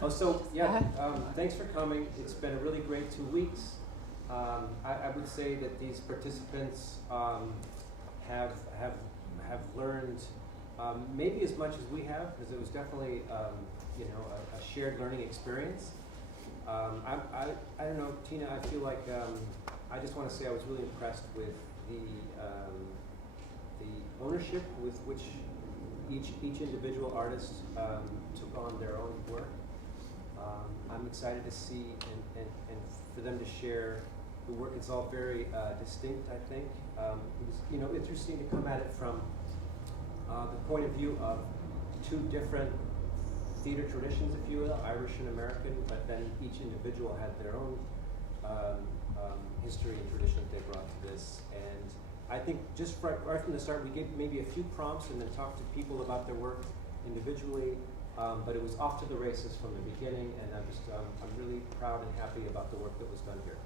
Thanks for coming. It's been a really great 2 weeks. I would say that these participants have learned maybe as much as we have, because it was definitely a shared learning experience. I don't know, Tina. I feel like I just want to say I was really impressed with the ownership with which each individual artist took on their own work. I'm excited to see and for them to share the work. It's all very distinct, I think. It was interesting to come at it from the point of view of two different theater traditions, if you will, Irish and American, but then each individual had their own history and tradition that they brought to this. And I think just right from the start, we gave maybe a few prompts and then talked to people about their work individually. But it was off to the races from the beginning, and I'm really proud and happy about the work that was done here.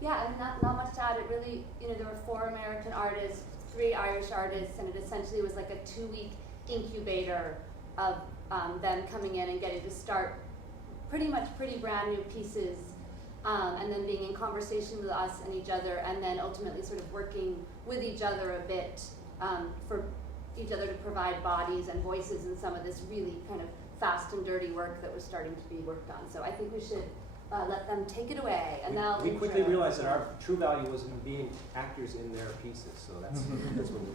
Yeah, and not much to add. It really, there were 4 American artists, 3 Irish artists, and it essentially was like a 2-week incubator of them coming in and getting to start pretty brand new pieces, and then being in conversation with us and each other, and then ultimately sort of working with each other a bit for each other to provide bodies and voices in some of this really kind of fast and dirty work that was starting to be worked on. So I think we should let them take it away. And now we quickly realized that our true value was in being actors in their pieces. So that's what we.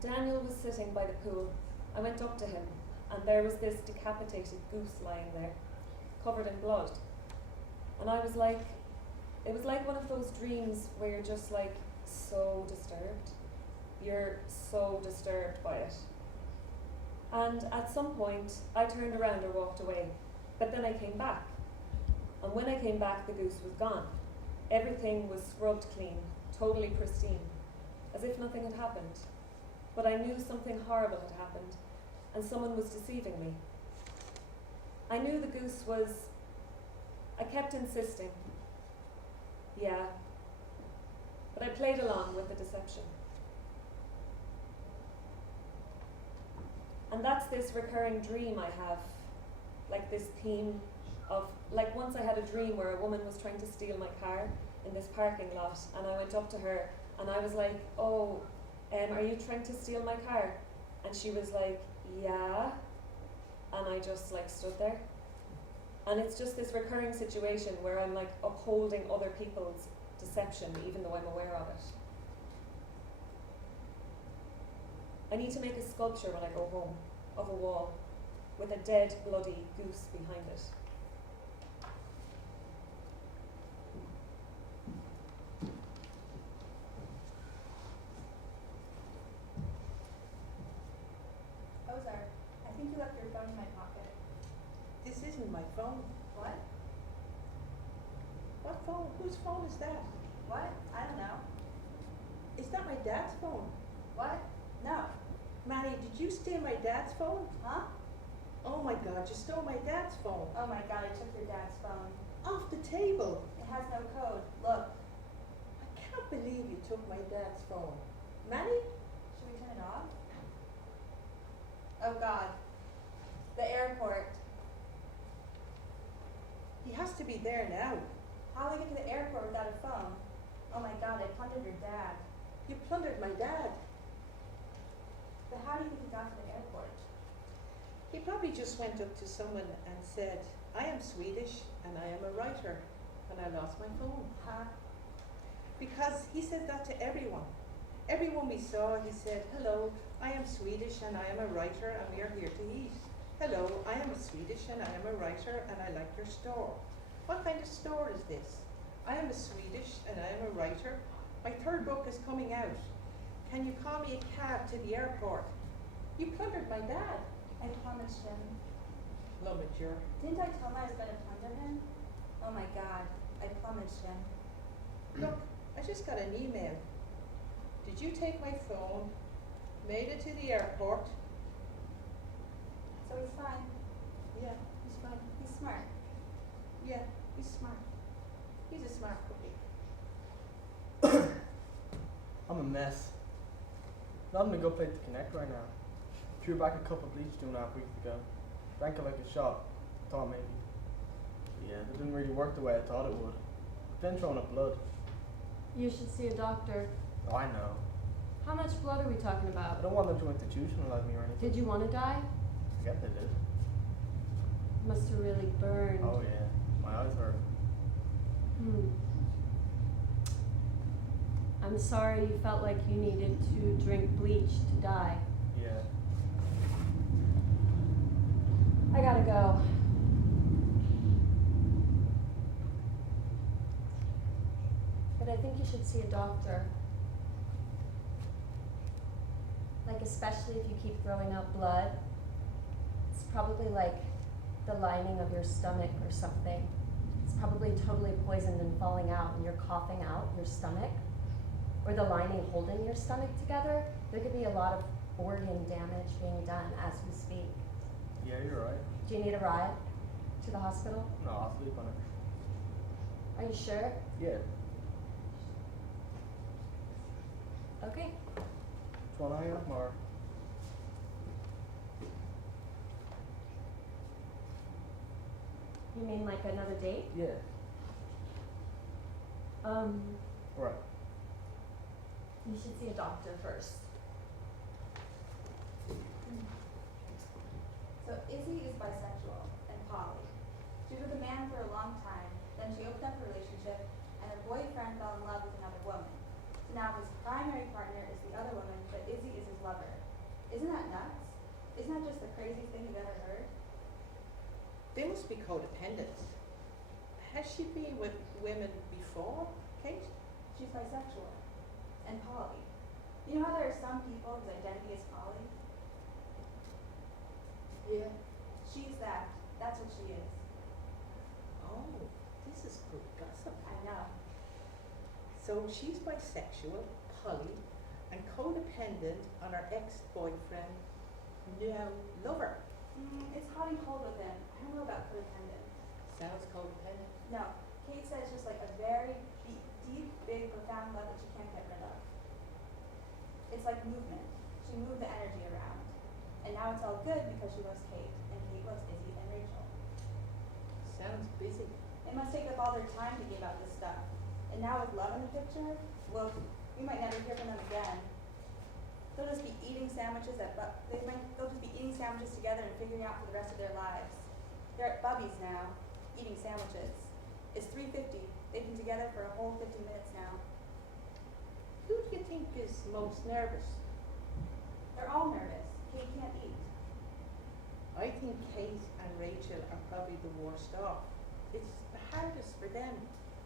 Daniel was sitting by the pool. I went up to him, and there was this decapitated goose lying there, covered in blood. And I was like, it was like one of those dreams where you're just like so disturbed. You're so disturbed by it. And at some point, I turned around or walked away, but then I came back. And when I came back, the goose was gone. Everything was scrubbed clean, totally pristine, as if nothing had happened. But I knew something horrible had happened, and someone was deceiving me. I knew the goose was... I kept insisting. Yeah. But I played along with the deception. And that's this recurring dream I have, like this theme of, like once I had a dream where a woman was trying to steal my car in this parking lot, and I went up to her and I was like, oh, are you trying to steal my car? And she was like, yeah. And I just like stood there. And it's just this recurring situation where I'm like upholding other people's deception even though I'm aware of it. I need to make a sculpture when I go home of a wall with a dead, bloody goose behind it. I think you left your phone in my pocket. This isn't my phone. What? What phone? Whose phone is that? What? I don't know. Is that my dad's phone? What? No. Manny, did you steal my dad's phone? Huh? Oh my God, you stole my dad's phone. Oh my God, I took your dad's phone. Off the table. It has no code. Look. I can't believe you took my dad's phone. Manny? Should we turn it off? Oh God. The airport. He has to be there now. How will I get to the airport without a phone? Oh my God, I plundered your dad. You plundered my dad. But how do you think he got to the airport? He probably just went up to someone and said, I am Swedish and I am a writer, and I lost my phone. Huh? Because he says that to everyone. Everyone we saw, he said, hello, I am Swedish and I am a writer and we are here to eat. Hello, I am a Swedish and I am a writer and I like your store. What kind of store is this? I am a Swedish and I am a writer. My third book is coming out. Can you call me a cab to the airport? You plundered my dad. I plumaged him. Lummager. Didn't I tell him I was going to plunder him? Oh my god, I plumaged him. Look, I just got an email. Did you take my phone? Made it to the airport? So he's fine. Yeah, he's fine. He's smart. Yeah, he's smart. He's a smart cookie. I'm a mess. Not in a good place to connect right now. Threw back a cup of bleach 2.5 weeks ago. Drank it like a shot. Thought maybe. Yeah, it didn't really work the way I thought it would. Then throwing up blood. You should see a doctor. Oh, I know. How much blood are we talking I about? don't want them to institutionalize me or anything. Did you want to die? I guess they did. Must have really burned. Oh yeah, my eyes hurt. I'm sorry you felt like you needed to drink bleach to die. Yeah. I gotta go. But I think you should see a doctor. Like, especially if you keep throwing out blood. It's probably like the lining of your stomach or something. It's probably totally poisoned and falling out, and you're coughing out your stomach. Or the lining holding your stomach together. There could be a lot of organ damage being done as we speak. Yeah, you're right. Do you need a ride to the hospital? No, I'll sleep on it. Are you sure? Yeah. Okay. Just wanna hang out more. You mean like another date? Yeah. Right. You should see a doctor first. So Izzy is bisexual and poly. She was with a man for a long time, then she opened up a relationship and her boyfriend fell in love with another woman. So now his primary partner is the other woman, but Izzy is his lover. Isn't that nuts? Isn't that just the craziest thing you've ever heard? They must be codependent. Has she been with women before, Kate? She's bisexual and poly. You know how there are some people whose identity is poly? Yeah. She's that. That's what she is. Oh, this is good gossip. I know. So she's bisexual, poly, and codependent on her ex-boyfriend, now lover. It's hot and cold with him. I don't know about codependent. Sounds codependent. No, Kate said it's just like a very deep, big, profound love that she can't get rid of. It's like movement. She moved the energy around. And now it's all good because she loves Kate, and Kate loves Izzy and Rachel. Sounds busy. It must take up all their time thinking about this stuff. And now with love in the picture, well, we might never hear from them again. They'll just be eating sandwiches they'll just be eating sandwiches together and figuring out for the rest of their lives. They're at Bubby's now, eating sandwiches. It's 3:50. They've been together for a whole 50 minutes now. Who do you think is most nervous? They're all nervous. Kate can't eat. I think Kate and Rachel are probably the worst off. It's the hardest for them.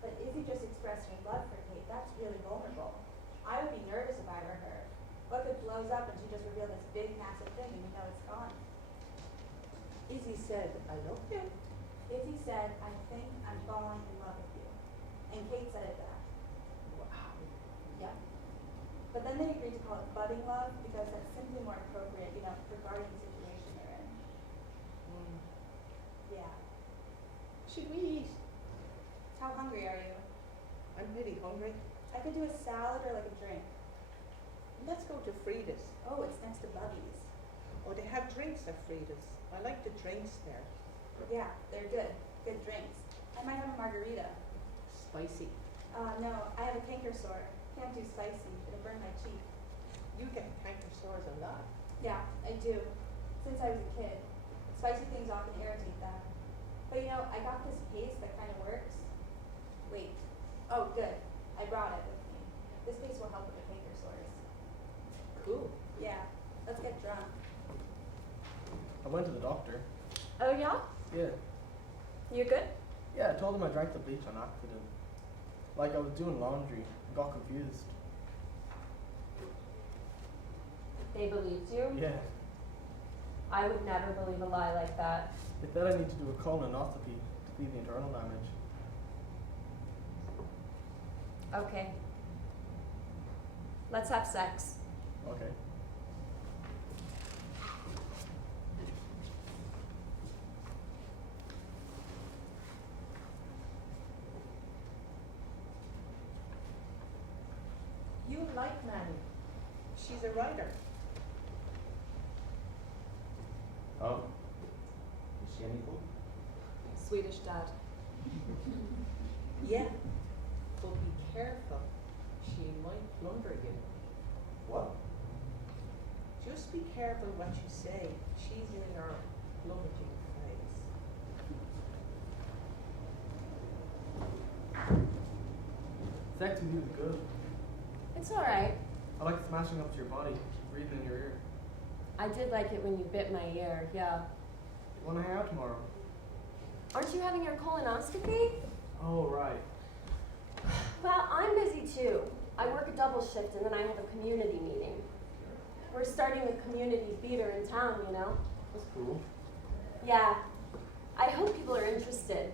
But Izzy just expressed her love for Kate. That's really vulnerable. I would be nervous if I were her. What if it blows up and she just revealed this big, massive thing and we know it's gone? Izzy said, I love you. Izzy said, I think I'm falling in love with you. And Kate said it back. Wow. Yeah. But then they agreed to call it budding love because that's simply more appropriate, regarding the situation they're in. Yeah. Should we eat? How hungry are you? I'm pretty hungry. I could do a salad or like a drink. Let's go to Frida's. Oh, it's next to Bubby's. Oh, they have drinks at Frida's. I like the drinks there. Yeah, they're good. Good drinks. I might have a margarita. Spicy. No, I have a canker sore. Can't do spicy. It'll burn my cheek. You get canker sores a lot. Yeah, I do. Since I was a kid. Spicy things often irritate them. But I got this paste that kind of works. Wait. Oh, good. I brought it with me. went to the doctor. Oh yeah? Yeah. You good? Yeah, I told him I drank the bleach on accident. Like I was doing laundry and got confused. They believed you? Yeah. I would never believe a lie like that. They said I need to do a colonoscopy to see the internal damage. Okay. Let's have sex. Okay. You like Manny. She's a writer. Oh. Is she any good? Swedish dad. Yeah. But be careful. She might blunder you. What? Just be careful what you say. She's in her plummeting phase. Sex with you is good. It's alright. I like smashing up to your body, breathing in your ear. I did like it when you bit my ear, yeah. You wanna hang out tomorrow? Aren't you having your colonoscopy? Oh, right. Well, I'm busy too. I work a double shift and then I have a community meeting. We're starting a community theater in town, you know? That's cool. Yeah. I hope people are interested.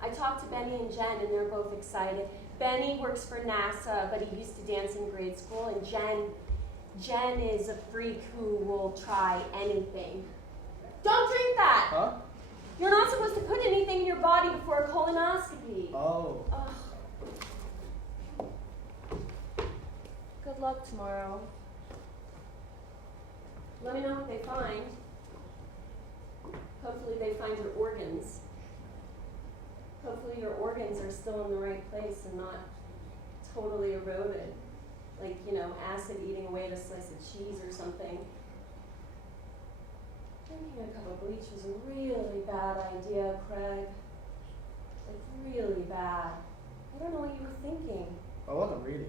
I talked to Benny and Jen and they're both excited. Benny works for NASA, but he used to dance in grade school, and Jen is a freak who will try anything. Don't drink that! Huh? You're not supposed to put anything in your body before a colonoscopy. Oh. Ugh. Good luck tomorrow. Let me know what they find. Hopefully they find your organs. Hopefully your organs are still in the right place and not totally eroded. Like, you know, acid eating away at a slice of cheese or something. Drinking a cup of bleach was a really bad idea, Craig. Like, really bad. I don't know what you were thinking. I wasn't really.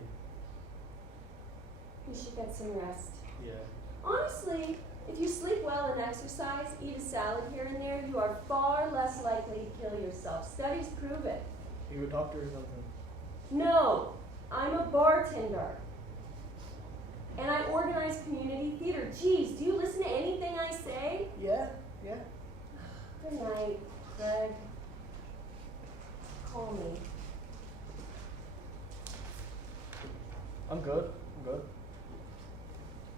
You should get some rest. Yeah. Honestly, if you sleep well and exercise, eat a salad here and there, you are far less likely to kill yourself. Studies prove it. You a doctor or something? No, I'm a bartender. And I organize community theater. Geez, do you listen to anything I say? Yeah, yeah. Good night, Greg. Call me. I'm good. I'm good.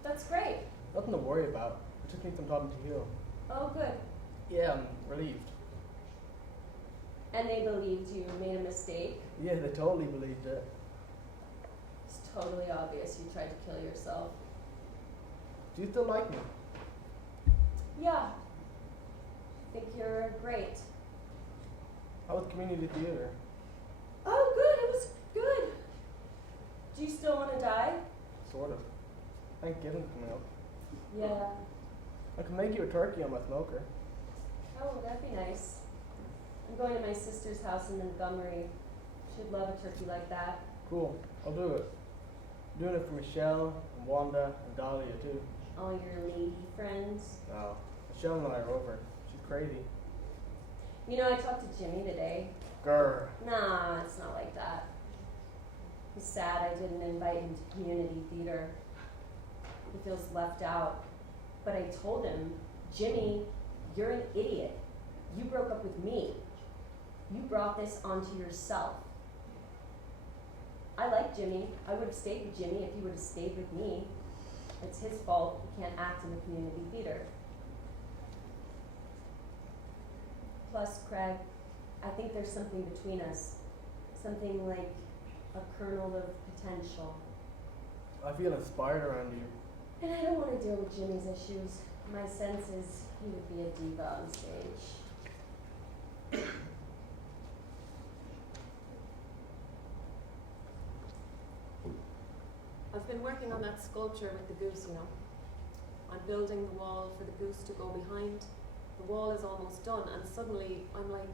That's great. Nothing to worry about. It just needs some time to heal. Oh, good. Yeah, I'm relieved. And they believed you made a mistake. Yeah, they totally believed it. It's totally obvious you tried to kill yourself. Do you still like me? Yeah. I think you're great. How was community theater? Oh, good. It was good. Do you still want to die? Sort of. Thanksgiving's coming up. Yeah. I can make you a turkey on my smoker. Oh, that'd be nice. I'm going to my sister's house in Montgomery. She'd love a turkey like that. Cool. I'll do it. I'm doing it for Michelle and Wanda and Dahlia too. All your lady friends. No. Michelle and I are over. She's crazy. You know, I talked to Jimmy today. Grr. Nah, it's not like that. He's sad I didn't invite him to community theater. He feels left out. But I told him, Jimmy, you're an idiot. You broke up with me. You brought this onto yourself. I like Jimmy. I would have stayed with Jimmy if he would have stayed with me. It's his fault he can't act in the community theater. Plus, Craig, I think there's something between us. Something like a kernel of potential. I feel inspired around you. And I don't want to deal with Jimmy's issues. My sense is he would be a diva on stage. I've been working on that sculpture with the goose, you know. I'm building the wall for the goose to go behind. The wall is almost done, and suddenly I'm like,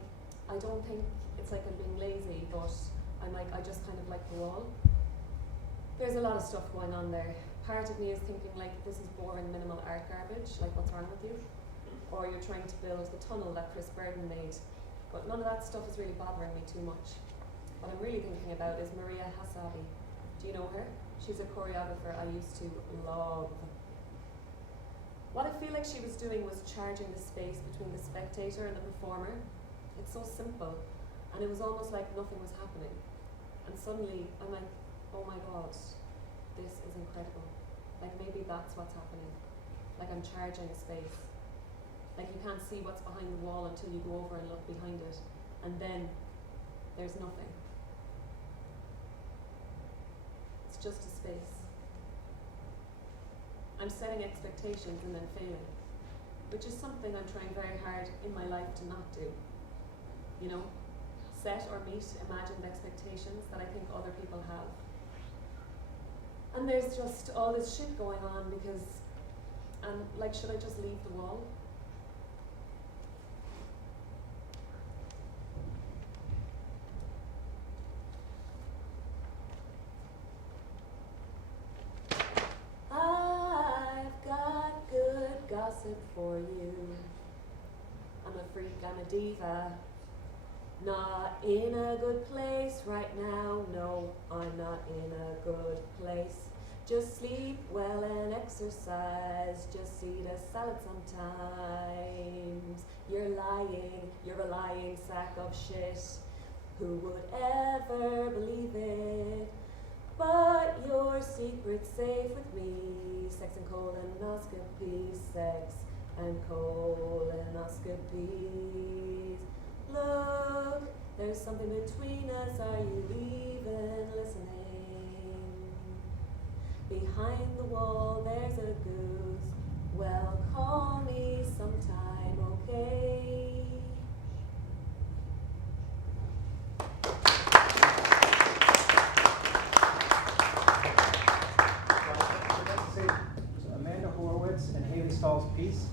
I don't think it's like I'm being lazy, but I'm like, I just kind of like the wall. There's a lot of stuff going on there. Part of me is thinking like, this is boring minimal art garbage, like what's wrong with you? or you're trying to build the tunnel that Chris Burden made. But none of that stuff is really bothering me too much. What I'm really thinking about is Maria Hasabi. Do you know her? She's a choreographer I used to love. What I feel like she was doing was charging the space between the spectator and the performer. It's so simple, and it was almost like nothing was happening. And suddenly, I'm like, oh my god, this is incredible. Like maybe that's what's happening. Like I'm charging a space. Like you can't see what's behind the wall until you go over and look behind it. And then there's nothing. It's just a space. I'm setting expectations and then failing, which is something I'm trying very hard in my life to not do. You know, set or meet imagined expectations that I think other people have. And there's just all this shit going on because, like, should I just leave the wall? I've got good gossip for you. I'm a freak, I'm a diva. Not in a good place right now, no, I'm not in a good place. Just sleep well and exercise, just eat a salad sometimes. You're a lying sack of shit. Who would ever believe it? But your secret's safe with me. Sex and colonoscopy, sex and colonoscopies. Look, there's something between us, are you even listening? Behind the wall there's a goose, well call me sometime, okay? I'd like to say, Amanda Horowitz and Haley Stahl's piece